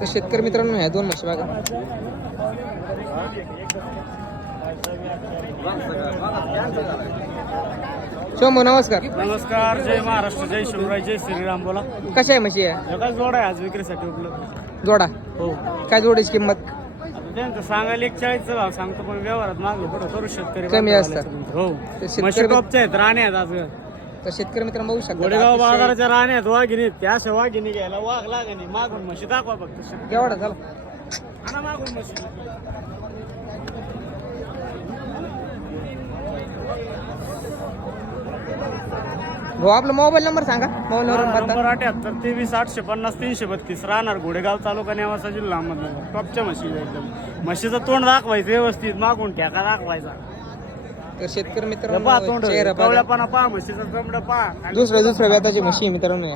तर शेतकरी मित्रांनो ह्या दोन म्हशी बघा. शंभू नमस्कार. नमस्कार. जय महाराष्ट्र, जय शिवराय, जय श्रीराम. बोला. कशा आहे म्हशी आहे? एकाच जोडा आहे आज विक्रीसाठी उपलब्ध. जोडा हो. काय जोडीची किंमत? आता त्यांचं सांगायला 41 भाव सांगतो, पण व्यवहारात मागलो पुढे करू शेतकरी कमी बांधवाला असतं. हो. ते शेतकरी म्हशी टॉपच्या आहेत, राणे आहेत आज. तर शेतकरी मित्रांनो बघू शकता गोडेगाव अतिशय- बाजाराच्या राणे आहेत, वाघिणी आहेत. त्या अशा वाघिणी घ्यायला वाघ लागणी मागून म्हशी दाखवा फक्त. केवढा झाला? आणा मागून म्हशी. हो आपला मोबाईल नंबर सांगा. Mobile number number 78 23 850 332. राहणार घोडेगाव, तालुका नेवासा, जिल्हा अहमदनगर. टॉपच्या म्हशी आहेत एकदम. म्हशीचं तोंड दाखवायचं व्यवस्थित, मागून ठेका दाखवायचा. तर शेतकरी पहा मित्रांनो तोंड, चेहरा बघा. कवळ्यापणा पहा, म्हशीचं चमडं पहा. दुसऱ्या व्याताची म्हशी आहे मित्रांनो.